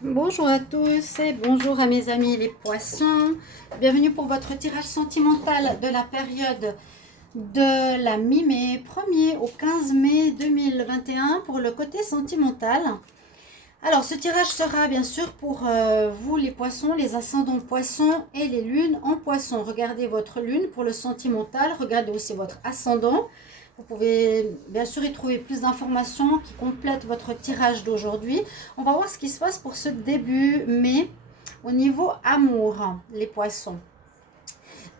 Bonjour à tous et bonjour à mes amis les poissons. Bienvenue pour votre tirage sentimental de la période de la mi-mai 1er au 15 mai 2021 pour le côté sentimental. Alors ce tirage sera bien sûr pour vous les poissons, les ascendants poissons et les lunes en poissons. Regardez votre lune pour le sentimental, regardez aussi votre ascendant. Vous pouvez bien sûr y trouver plus d'informations qui complètent votre tirage d'aujourd'hui. On va voir ce qui se passe pour ce début mai au niveau amour, les poissons.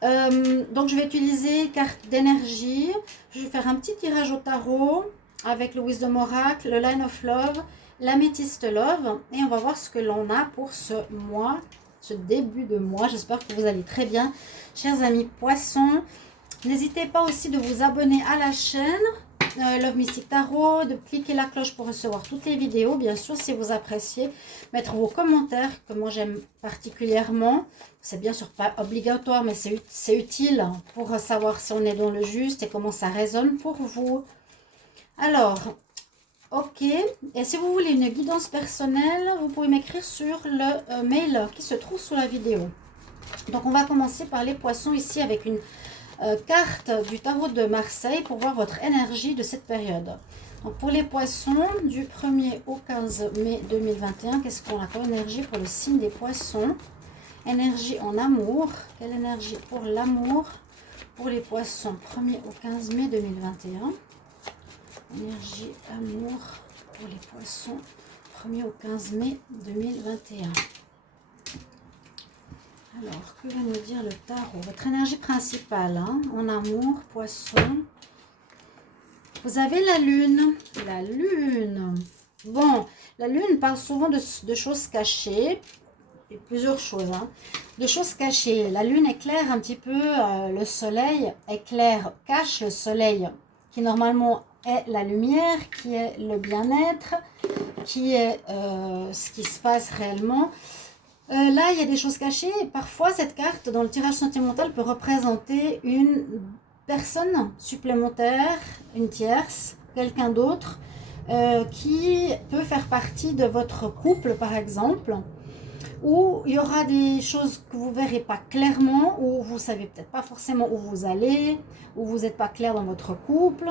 Donc je vais utiliser carte d'énergie. Je vais faire un petit tirage au tarot avec le Wisdom Oracle, le Line of Love, l'Améthyste Love. Et on va voir ce que l'on a pour ce mois, ce début de mois. J'espère que vous allez très bien, chers amis poissons. N'hésitez pas aussi de vous abonner à la chaîne Love Mystic Tarot, de cliquer la cloche pour recevoir toutes les vidéos. Bien sûr, si vous appréciez, mettre vos commentaires que moi j'aime particulièrement. C'est bien sûr pas obligatoire, mais c'est utile pour savoir si on est dans le juste et comment ça résonne pour vous. Alors, ok. Et si vous voulez une guidance personnelle, vous pouvez m'écrire sur le mail qui se trouve sous la vidéo. Donc, on va commencer par les poissons ici avec une carte du tarot de Marseille pour voir votre énergie de cette période. Donc pour les poissons, du 1er au 15 mai 2021, qu'est-ce qu'on a comme énergie pour le signe des poissons? Énergie en amour. Quelle énergie pour l'amour pour les poissons 1er au 15 mai 2021? Énergie amour pour les poissons 1er au 15 mai 2021. Alors, que va nous dire le tarot? Votre énergie principale, hein, en amour, poisson. Vous avez la lune. La lune. Bon, la lune parle souvent de choses cachées. Et plusieurs choses, hein. De choses cachées. La lune éclaire un petit peu le soleil. Éclaire, cache le soleil, qui normalement est la lumière, qui est le bien-être, qui est ce qui se passe réellement. Là, il y a des choses cachées. Parfois, cette carte, dans le tirage sentimental, peut représenter une personne supplémentaire, une tierce, quelqu'un d'autre, qui peut faire partie de votre couple, par exemple, où il y aura des choses que vous ne verrez pas clairement, où vous ne savez peut-être pas forcément où vous allez, où vous n'êtes pas clair dans votre couple.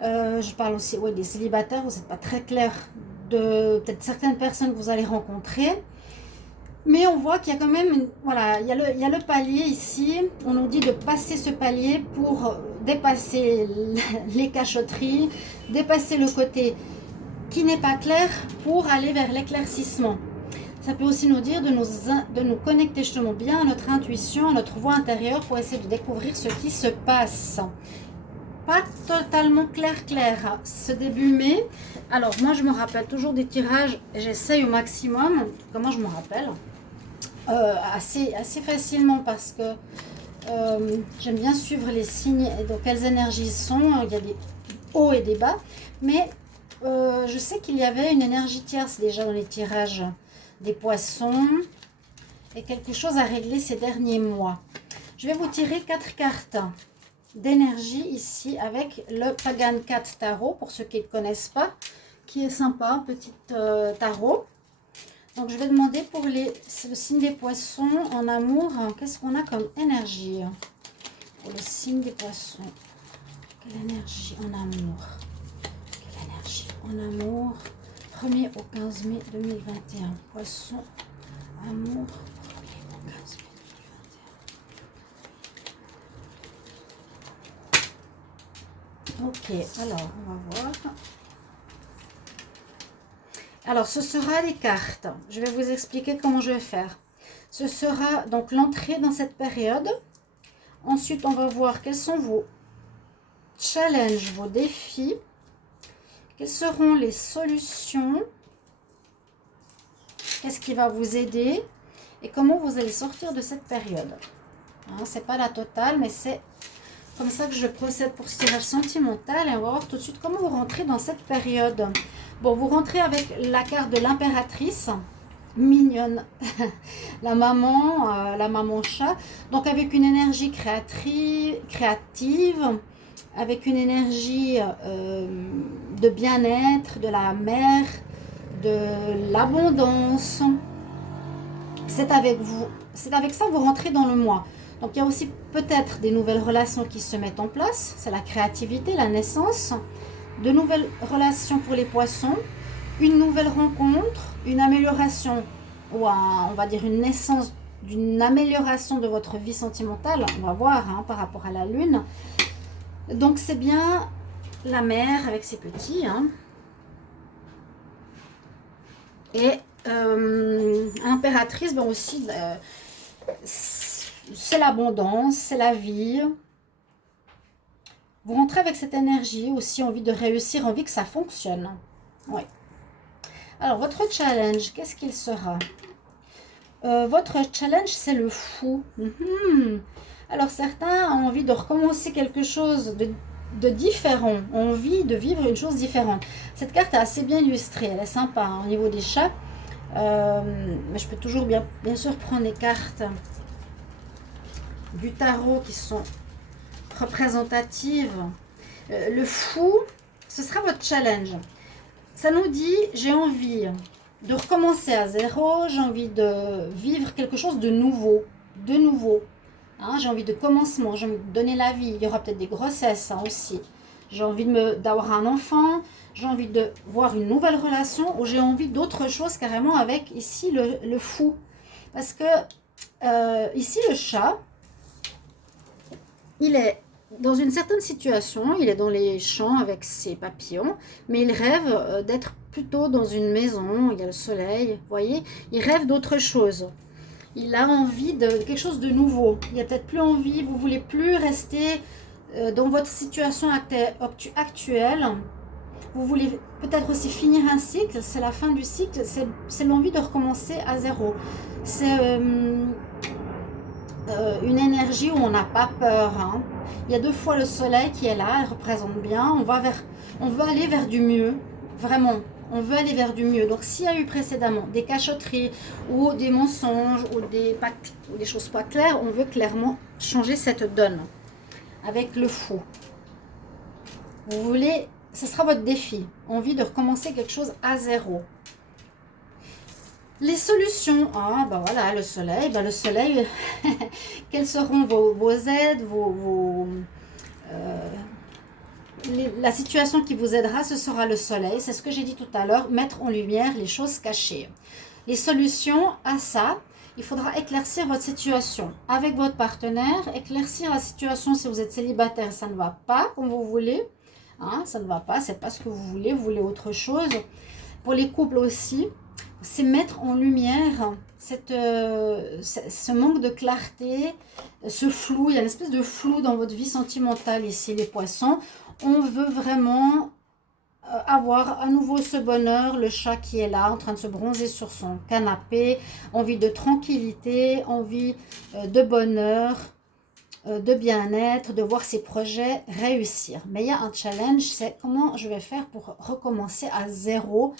Je parle aussi des célibataires, vous n'êtes pas très clair de peut-être certaines personnes que vous allez rencontrer. Mais on voit qu'il y a quand même, voilà, il y a le palier ici. On nous dit de passer ce palier pour dépasser les cachotteries, dépasser le côté qui n'est pas clair pour aller vers l'éclaircissement. Ça peut aussi nous dire de nous connecter justement bien à notre intuition, à notre voix intérieure pour essayer de découvrir ce qui se passe. Pas totalement clair ce début mai. Alors moi je me rappelle toujours des tirages, j'essaye au maximum, comment je me rappelle. Assez facilement parce que j'aime bien suivre les signes et dans quelles énergies ils sont. Il y a des hauts et des bas, mais je sais qu'il y avait une énergie tierce déjà dans les tirages des poissons et quelque chose à régler ces derniers mois. Je vais vous tirer 4 cartes d'énergie ici avec le Pagan 4 Tarot pour ceux qui ne connaissent pas, qui est sympa, petit tarot. Donc, je vais demander pour le signe des poissons en amour, qu'est-ce qu'on a comme énergie pour le signe des poissons? Quelle énergie en amour? Quelle énergie en amour 1er au 15 mai 2021. Poisson, amour, 1er au 15 mai 2021. Ok, alors, on va voir. Alors, ce sera les cartes. Je vais vous expliquer comment je vais faire. Ce sera donc l'entrée dans cette période. Ensuite, on va voir quels sont vos challenges, vos défis. Quelles seront les solutions? Qu'est-ce qui va vous aider? Et comment vous allez sortir de cette période? Hein, c'est pas la totale, mais c'est comme ça que je procède pour ce tirage sentimental. Et on va voir tout de suite comment vous rentrez dans cette période. Bon, vous rentrez avec la carte de l'impératrice, mignonne, la maman chat. Donc avec une énergie créative, avec une énergie de bien-être, de la mère, de l'abondance. C'est avec vous, c'est avec ça que vous rentrez dans le mois. Donc il y a aussi peut-être des nouvelles relations qui se mettent en place. C'est la créativité, la naissance. De nouvelles relations pour les poissons. Une nouvelle rencontre, une amélioration, ou on va dire une naissance d'une amélioration de votre vie sentimentale. On va voir hein, par rapport à la lune. Donc c'est bien la mère avec ses petits. Hein. Et impératrice, ben aussi, c'est l'abondance, c'est la vie. Vous rentrez avec cette énergie aussi, envie de réussir, envie que ça fonctionne. Oui. Alors, votre challenge, qu'est-ce qu'il sera? Votre challenge, c'est le fou. Alors, certains ont envie de recommencer quelque chose de différent, ont envie de vivre une chose différente. Cette carte est assez bien illustrée, elle est sympa hein, au niveau des chats. Mais je peux toujours bien sûr prendre les cartes du tarot qui sont représentatives. Le fou, ce sera votre challenge. Ça nous dit, j'ai envie de recommencer à zéro, j'ai envie de vivre quelque chose de nouveau, Hein, j'ai envie de commencement, j'ai envie de donner la vie. Il y aura peut-être des grossesses hein, aussi. J'ai envie d'avoir un enfant, j'ai envie de voir une nouvelle relation ou j'ai envie d'autre chose carrément avec ici le fou. Parce que ici le chat, il est dans une certaine situation, il est dans les champs avec ses papillons, mais il rêve d'être plutôt dans une maison, il y a le soleil, vous voyez, il rêve d'autre chose. Il a envie de quelque chose de nouveau. Il n'a peut-être plus envie, vous ne voulez plus rester dans votre situation actuelle. Vous voulez peut-être aussi finir un cycle, c'est la fin du cycle, c'est l'envie de recommencer à zéro. C'est une énergie où on n'a pas peur. Hein. Il y a 2 fois le soleil qui est là, elle représente bien. On veut aller vers du mieux, vraiment. On veut aller vers du mieux. Donc, s'il y a eu précédemment des cachotteries ou des mensonges ou des choses pas claires, on veut clairement changer cette donne avec le fou. Vous voulez, ce sera votre défi. Envie de recommencer quelque chose à zéro. Les solutions, ah ben voilà, le soleil, quelles seront vos aides, la situation qui vous aidera, ce sera le soleil. C'est ce que j'ai dit tout à l'heure, mettre en lumière les choses cachées. Les solutions à ça, il faudra éclaircir votre situation avec votre partenaire, éclaircir la situation si vous êtes célibataire, ça ne va pas comme vous voulez. Hein, ça ne va pas, c'est pas ce que vous voulez autre chose. Pour les couples aussi, c'est mettre en lumière ce manque de clarté, ce flou. Il y a une espèce de flou dans votre vie sentimentale ici, les poissons. On veut vraiment avoir à nouveau ce bonheur, le chat qui est là en train de se bronzer sur son canapé, envie de tranquillité, envie de bonheur, de bien-être, de voir ses projets réussir. Mais il y a un challenge, c'est comment je vais faire pour recommencer à zéro,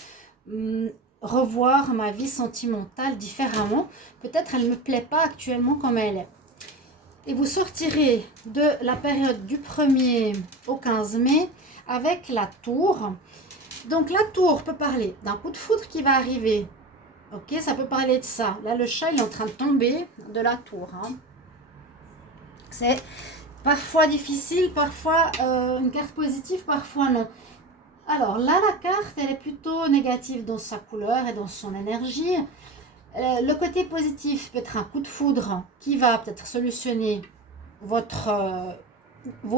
revoir ma vie sentimentale différemment. Peut-être elle ne me plaît pas actuellement comme elle est. Et vous sortirez de la période du 1er au 15 mai avec la tour. Donc la tour peut parler d'un coup de foudre qui va arriver. Ok, ça peut parler de ça. Là, le chat, il est en train de tomber de la tour. Hein. C'est parfois difficile, parfois une carte positive, parfois non. Alors là, la carte, elle est plutôt négative dans sa couleur et dans son énergie. Le côté positif peut être un coup de foudre qui va peut-être solutionner vos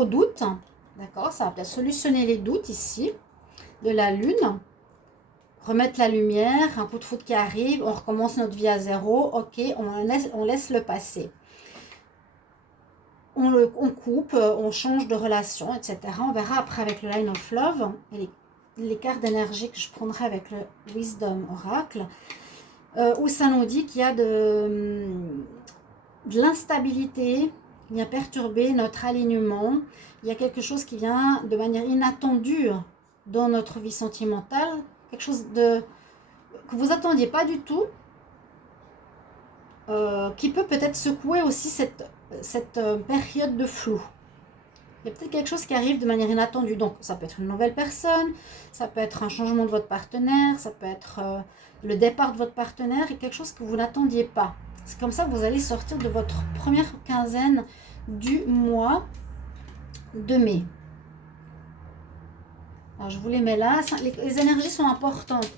doutes. D'accord, ça va peut-être solutionner les doutes ici de la lune. Remettre la lumière, un coup de foudre qui arrive, on recommence notre vie à zéro. Ok, on laisse le passer. On coupe, on change de relation, etc. On verra après avec le Line of Love et les cartes d'énergie que je prendrai avec le Wisdom Oracle, où ça nous dit qu'il y a de l'instabilité, il vient perturber notre alignement, il y a quelque chose qui vient de manière inattendue dans notre vie sentimentale, quelque chose que vous attendiez pas du tout, qui peut peut-être secouer aussi cette période de flou. Il y a peut-être quelque chose qui arrive de manière inattendue. Donc, ça peut être une nouvelle personne, ça peut être un changement de votre partenaire, ça peut être le départ de votre partenaire et quelque chose que vous n'attendiez pas. C'est comme ça que vous allez sortir de votre première quinzaine du mois de mai. Alors, je vous les mets là. Les énergies sont importantes.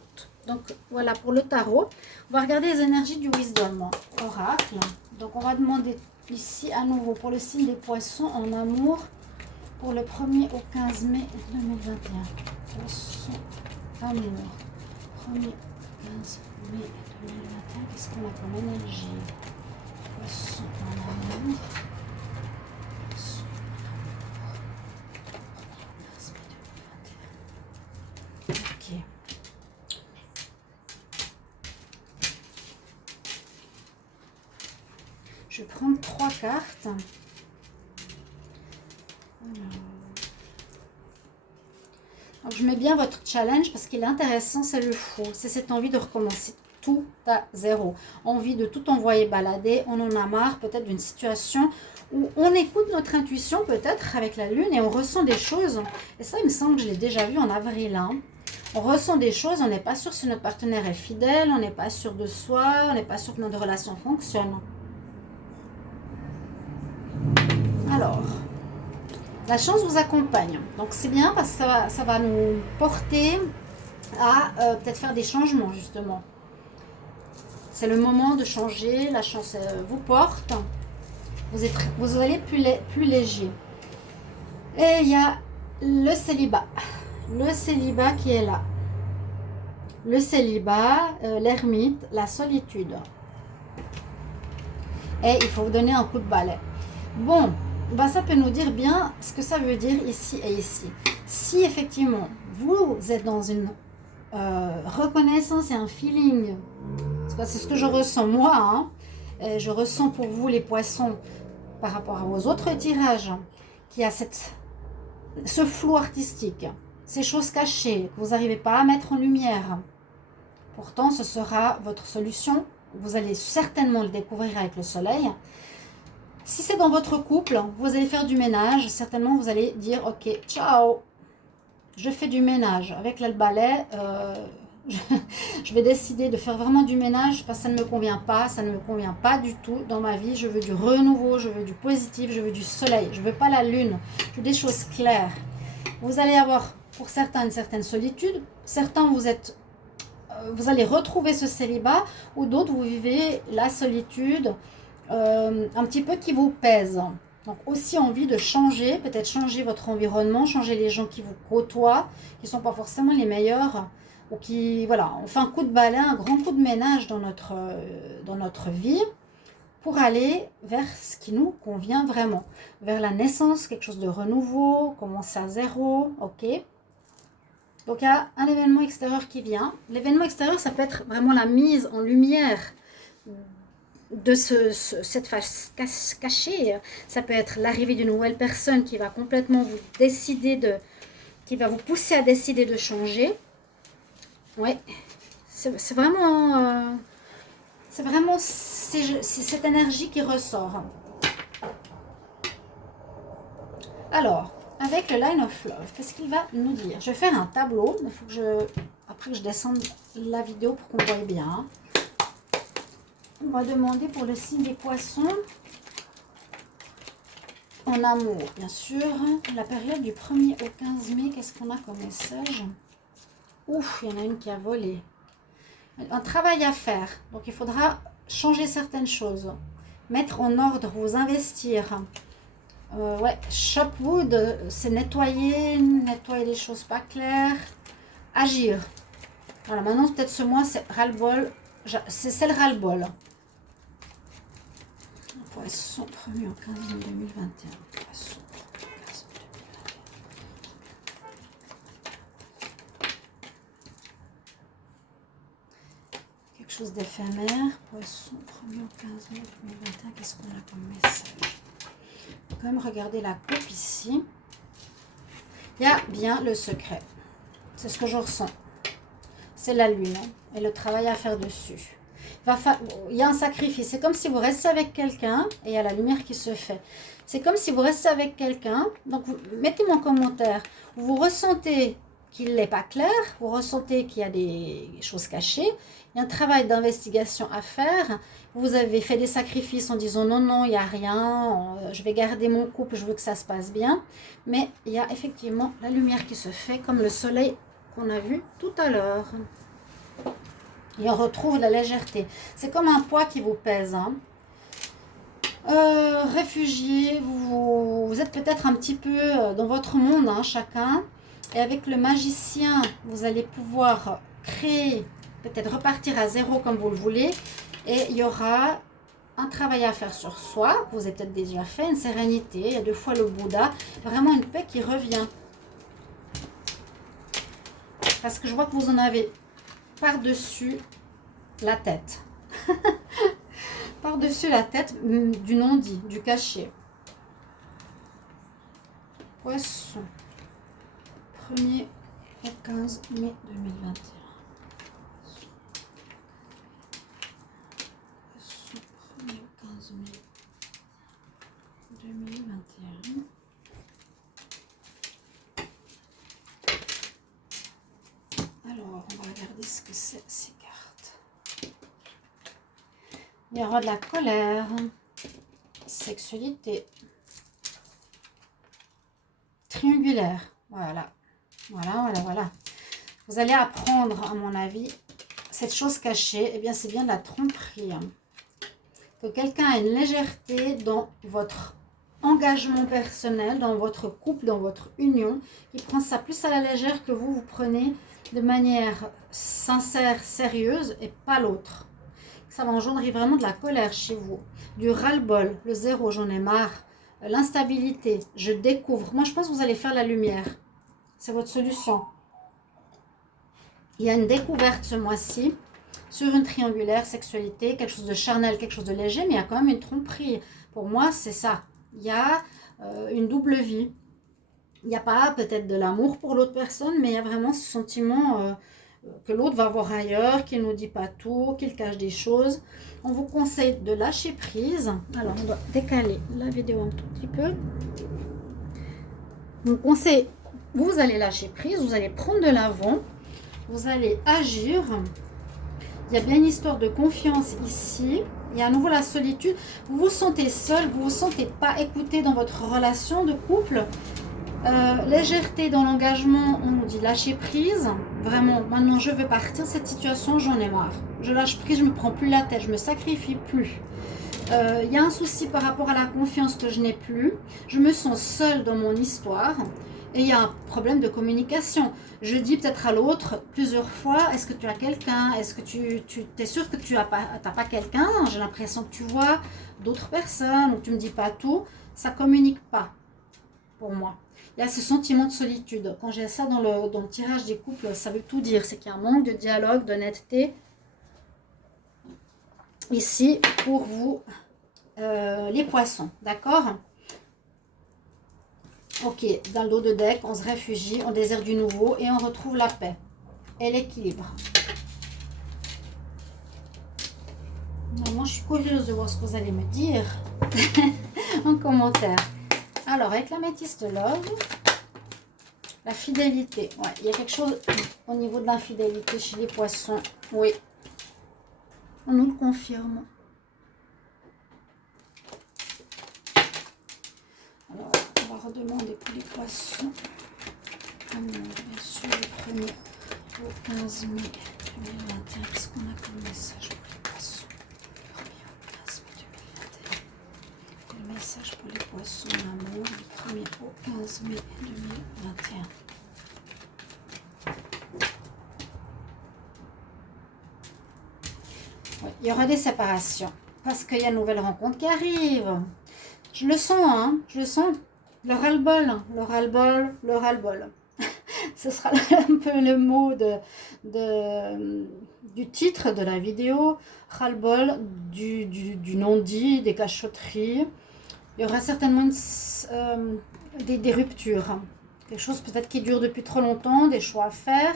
Donc, voilà pour le tarot. On va regarder les énergies du Wisdom Oracle. Donc, on va demander ici à nouveau pour le signe des poissons en amour pour le 1er au 15 mai 2021. Poissons, amour. 1er au 15 mai 2021. Qu'est-ce qu'on a comme énergie? Poissons en amour. Ok. Je vais prendre 3 cartes. Donc, je mets bien votre challenge parce qu'il est intéressant, c'est le fou. C'est cette envie de recommencer tout à zéro. Envie de tout envoyer balader. On en a marre peut-être d'une situation où on écoute notre intuition peut-être avec la lune et on ressent des choses. Et ça, il me semble que je l'ai déjà vu en avril. Hein. On ressent des choses, on n'est pas sûr si notre partenaire est fidèle, on n'est pas sûr de soi, on n'est pas sûr que notre relation fonctionne. Alors, la chance vous accompagne. Donc, c'est bien parce que ça va nous porter à peut-être faire des changements, justement. C'est le moment de changer. La chance vous porte. Vous allez plus léger. Et il y a le célibat. Le célibat qui est là. Le célibat, l'ermite, la solitude. Et il faut vous donner un coup de balai. Bon, ben ça peut nous dire bien ce que ça veut dire ici et ici. Si effectivement, vous êtes dans une reconnaissance et un feeling, c'est ce que je ressens moi, hein, je ressens pour vous les poissons par rapport aux autres tirages, qu'il y a ce flou artistique, ces choses cachées que vous n'arrivez pas à mettre en lumière. Pourtant, ce sera votre solution. Vous allez certainement le découvrir avec le soleil. Si c'est dans votre couple, vous allez faire du ménage. Certainement, vous allez dire, ok, ciao, je fais du ménage. Avec le balai, je vais décider de faire vraiment du ménage parce que ça ne me convient pas. Ça ne me convient pas du tout dans ma vie. Je veux du renouveau, je veux du positif, je veux du soleil. Je ne veux pas la lune. Je veux des choses claires. Vous allez avoir, pour certains, une certaine solitude. Certains, vous allez retrouver ce célibat, ou d'autres, vous vivez la solitude un petit peu qui vous pèse. Donc aussi envie de changer, peut-être changer votre environnement, changer les gens qui vous côtoient, qui ne sont pas forcément les meilleurs, ou qui, voilà, on fait un coup de balai, un grand coup de ménage dans notre vie, pour aller vers ce qui nous convient vraiment, vers la naissance, quelque chose de renouveau, commencer à zéro, ok. Donc il y a un événement extérieur qui vient. L'événement extérieur, ça peut être vraiment la mise en lumière de cette face cachée. Ça peut être l'arrivée d'une nouvelle personne qui va complètement vous qui va vous pousser à décider de changer. Ouais, c'est vraiment cette énergie qui ressort. Alors, avec le Line of Love, qu'est-ce qu'il va nous dire? Je vais faire un tableau, mais il faut que après que je descende la vidéo pour qu'on voie bien. On va demander pour le signe des poissons en amour, bien sûr. La période du 1er au 15 mai, qu'est-ce qu'on a comme message? Ouf, il y en a une qui a volé. Un travail à faire. Donc, il faudra changer certaines choses. Mettre en ordre, vous investir. Ouais, Shopwood, c'est nettoyer les choses pas claires. Agir. Voilà, maintenant, peut-être ce mois, c'est ras-le-bol. C'est le ras-le-bol. Poisson, 1er au 15 mai 2021. Poisson, 15 mai 2021. Quelque chose d'éphémère. Poisson, 1er au 15 mai 2021. Qu'est-ce qu'on a comme message? On va quand même regarder la coupe ici. Il y a bien le secret. C'est ce que je ressens. C'est la lune, hein, et le travail à faire dessus. Il y a un sacrifice. C'est comme si vous restez avec quelqu'un et il y a la lumière qui se fait. C'est comme si vous restez avec quelqu'un. Donc, mettez-moi en commentaire. Vous ressentez qu'il n'est pas clair. Vous ressentez qu'il y a des choses cachées. Il y a un travail d'investigation à faire. Vous avez fait des sacrifices en disant non, non, il n'y a rien. Je vais garder mon couple. Je veux que ça se passe bien. Mais il y a effectivement la lumière qui se fait comme le soleil qu'on a vu tout à l'heure. Et on retrouve la légèreté. C'est comme un poids qui vous pèse. Hein. Réfugiés, vous êtes peut-être un petit peu dans votre monde, hein, chacun. Et avec le magicien, vous allez pouvoir créer, peut-être repartir à zéro comme vous le voulez. Et il y aura un travail à faire sur soi. Vous avez peut-être déjà fait, une sérénité. Il y a 2 fois le Bouddha. Vraiment une paix qui revient. Parce que je vois que vous en avez par-dessus la tête. Par-dessus la tête du non-dit, du caché. Poisson. 1er au 15 mai 2021. Poisson, 1er au 15 mai 2021. Alors, on va regarder ce que c'est ces cartes. Il y aura de la colère, sexualité, triangulaire. Voilà. Voilà. Vous allez apprendre, à mon avis, cette chose cachée, eh bien, c'est bien de la tromperie. Que quelqu'un a une légèreté dans votre engagement personnel, dans votre couple, dans votre union, qui prend ça plus à la légère que vous prenez de manière sincère, sérieuse et pas l'autre. Ça va engendrer vraiment de la colère chez vous, du ras-le-bol, le zéro, j'en ai marre, l'instabilité, je découvre. Moi, je pense que vous allez faire la lumière. C'est votre solution. Il y a une découverte ce mois-ci sur une triangulaire, sexualité, quelque chose de charnel, quelque chose de léger, mais il y a quand même une tromperie. Pour moi, c'est ça. Il y a une double vie. Il n'y a pas peut-être de l'amour pour l'autre personne, mais il y a vraiment ce sentiment que l'autre va voir ailleurs, qu'il ne nous dit pas tout, qu'il cache des choses. On vous conseille de lâcher prise. Alors, on doit décaler la vidéo un tout petit peu. On vous conseille, vous allez lâcher prise, vous allez prendre de l'avant, vous allez agir. Il y a bien une histoire de confiance ici. Il y a à nouveau la solitude. Vous vous sentez seul, vous ne vous sentez pas écouté dans votre relation de couple. Légèreté dans l'engagement, on nous dit lâcher prise. Vraiment, maintenant je veux partir de cette situation, j'en ai marre. Je lâche prise, je ne me prends plus la tête, je ne me sacrifie plus. Il y a un souci par rapport à la confiance que je n'ai plus. Je me sens seule dans mon histoire. Et il y a un problème de communication. Je dis peut-être à l'autre plusieurs fois, est-ce que tu as quelqu'un? Est-ce que tu es sûr que tu n'as pas quelqu'un? J'ai l'impression que tu vois d'autres personnes ou que tu ne me dis pas tout. Ça ne communique pas pour moi. Il y a ce sentiment de solitude. Quand j'ai ça dans le tirage des couples, ça veut tout dire. C'est qu'il y a un manque de dialogue, d'honnêteté. Ici, pour vous, les poissons. D'accord? Ok, dans le dos de deck, on se réfugie, on désire du nouveau et on retrouve la paix et l'équilibre. Moi, je suis curieuse de voir ce que vous allez me dire en commentaire. Alors, avec l'améthyste love, la fidélité. Ouais, il y a quelque chose au niveau de l'infidélité chez les poissons. Oui, on nous le confirme. Alors, on va redemander pour les poissons. Bien sûr, le 1er au 15 mai 2021. Qu'est-ce qu'on a comme message pour les poissons? Le 1er au 15 mai 2021. Le message pour les poissons d'amour du 1er au 15 mai 2021. Ouais, il y aura des séparations parce qu'il y a une nouvelle rencontre qui arrive. Je le sens, hein, je le sens. Le ras-le-bol, le ras-le-bol, le ras-le-bol. Ce sera un peu le mot du titre de la vidéo. Ras-le-bol, du non-dit, des cachotteries. Il y aura certainement des ruptures. quelque chose peut-être qui dure depuis trop longtemps, des choix à faire.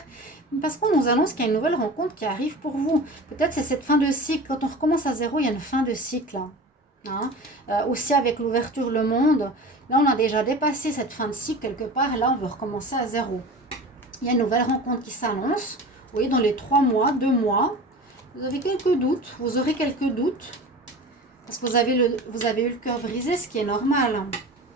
Parce qu'on nous annonce qu'il y a une nouvelle rencontre qui arrive pour vous. Peut-être c'est cette fin de cycle. Quand on recommence à zéro, il y a une fin de cycle. Hein. Aussi avec l'ouverture Le Monde. Là, on a déjà dépassé cette fin de cycle quelque part. Là, on veut recommencer à zéro. Il y a une nouvelle rencontre qui s'annonce. Vous voyez, dans les 3 mois, 2 mois, vous avez quelques doutes. Vous aurez quelques doutes. Parce que vous avez eu le cœur brisé, ce qui est normal.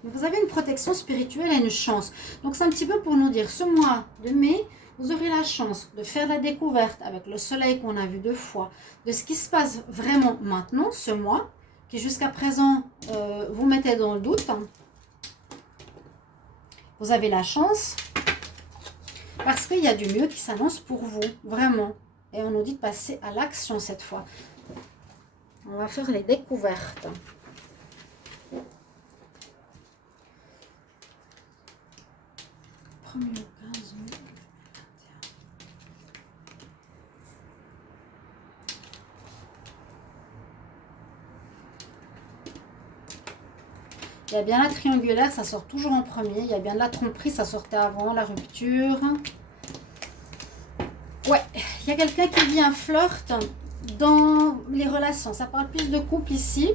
Vous avez une protection spirituelle et une chance. Donc, c'est un petit peu pour nous dire, ce mois de mai, vous aurez la chance de faire la découverte avec le soleil qu'on a vu 2 fois, de ce qui se passe vraiment maintenant, ce mois, qui jusqu'à présent vous mettez dans le doute. Vous avez la chance parce qu'il y a du mieux qui s'annonce pour vous, vraiment. Et on nous dit de passer à l'action cette fois. On va faire les découvertes. Premier au 15 mai. Il y a bien la triangulaire, ça sort toujours en premier. Il y a bien de la tromperie, ça sortait avant, la rupture. Ouais, il y a quelqu'un qui vit un flirt dans les relations. Ça parle plus de couple ici.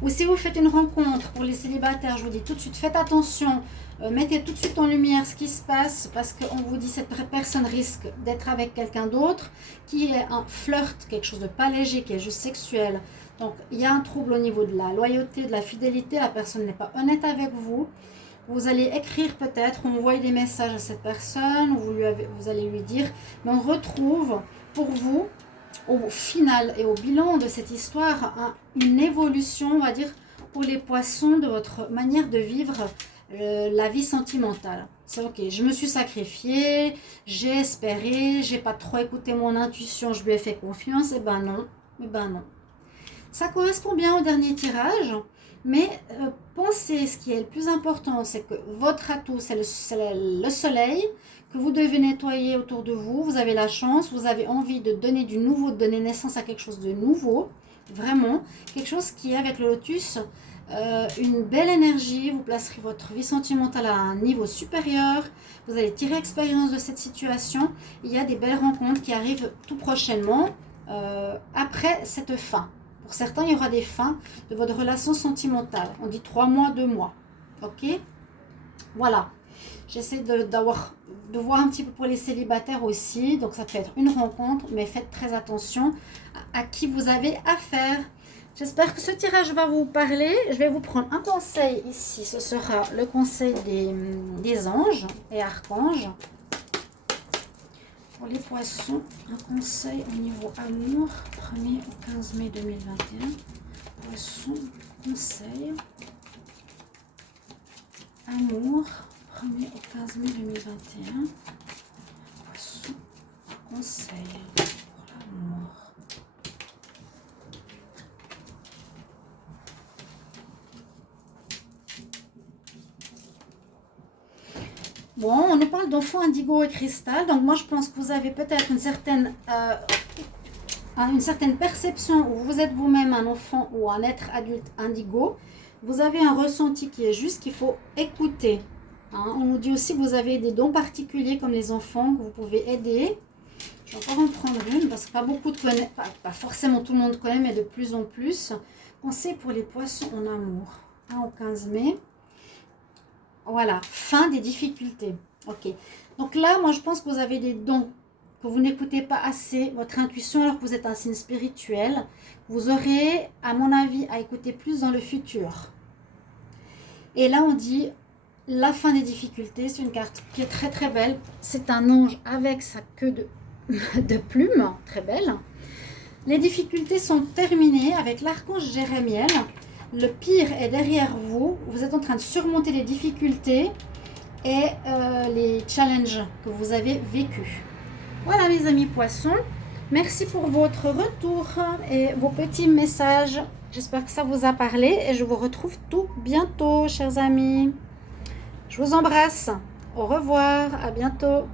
Ou si vous faites une rencontre pour les célibataires, je vous dis tout de suite, faites attention. Mettez tout de suite en lumière ce qui se passe parce qu'on vous dit cette personne risque d'être avec quelqu'un d'autre qui est un flirt, quelque chose de pas léger, qui est juste sexuel. Donc, il y a un trouble au niveau de la loyauté, de la fidélité. La personne n'est pas honnête avec vous. Vous allez écrire peut-être, envoyer des messages à cette personne, ou vous allez lui dire. Mais on retrouve pour vous, au final et au bilan de cette histoire, une évolution, on va dire, pour les poissons de votre manière de vivre la vie sentimentale. C'est ok, je me suis sacrifiée, j'ai espéré, j'ai pas trop écouté mon intuition, je lui ai fait confiance, et ben non, et ben non. Ça correspond bien au dernier tirage, mais pensez, ce qui est le plus important, c'est que votre atout, c'est le soleil, que vous devez nettoyer autour de vous. Vous avez la chance, vous avez envie de donner du nouveau, de donner naissance à quelque chose de nouveau, vraiment, quelque chose qui est avec le lotus, une belle énergie, vous placerez votre vie sentimentale à un niveau supérieur, vous allez tirer expérience de cette situation. Il y a des belles rencontres qui arrivent tout prochainement après cette fin. Pour certains, il y aura des fins de votre relation sentimentale. On dit 3 mois, 2 mois. Ok? Voilà. J'essaie de voir un petit peu pour les célibataires aussi. Donc, ça peut être une rencontre, mais faites très attention à qui vous avez affaire. J'espère que ce tirage va vous parler. Je vais vous prendre un conseil ici. Ce sera le conseil des anges et archanges. Pour les poissons, un conseil au niveau amour, 1er au 15 mai 2021. Poissons, conseil. Amour, 1er au 15 mai 2021. Poissons, conseil pour l'amour. Bon, on nous parle d'enfants indigo et cristal. Donc moi, je pense que vous avez peut-être une certaine perception où vous êtes vous-même un enfant ou un être adulte indigo. Vous avez un ressenti qui est juste, qu'il faut écouter. Hein. On nous dit aussi que vous avez des dons particuliers comme les enfants que vous pouvez aider. Je vais encore en prendre une parce que pas beaucoup de connaissent, pas forcément tout le monde connaît, mais de plus en plus. Conseil pour les poissons en amour. 1 au 15 mai. Voilà, fin des difficultés. Ok. Donc là, moi, je pense que vous avez des dons, que vous n'écoutez pas assez votre intuition alors que vous êtes un signe spirituel. Vous aurez, à mon avis, à écouter plus dans le futur. Et là, on dit la fin des difficultés. C'est une carte qui est très très belle. C'est un ange avec sa queue de plume, très belle. Les difficultés sont terminées avec l'archange Jérémiel. Le pire est derrière vous. Vous êtes en train de surmonter les difficultés et les challenges que vous avez vécus. Voilà mes amis poissons. Merci pour votre retour et vos petits messages. J'espère que ça vous a parlé et je vous retrouve tout bientôt, chers amis. Je vous embrasse. Au revoir. À bientôt.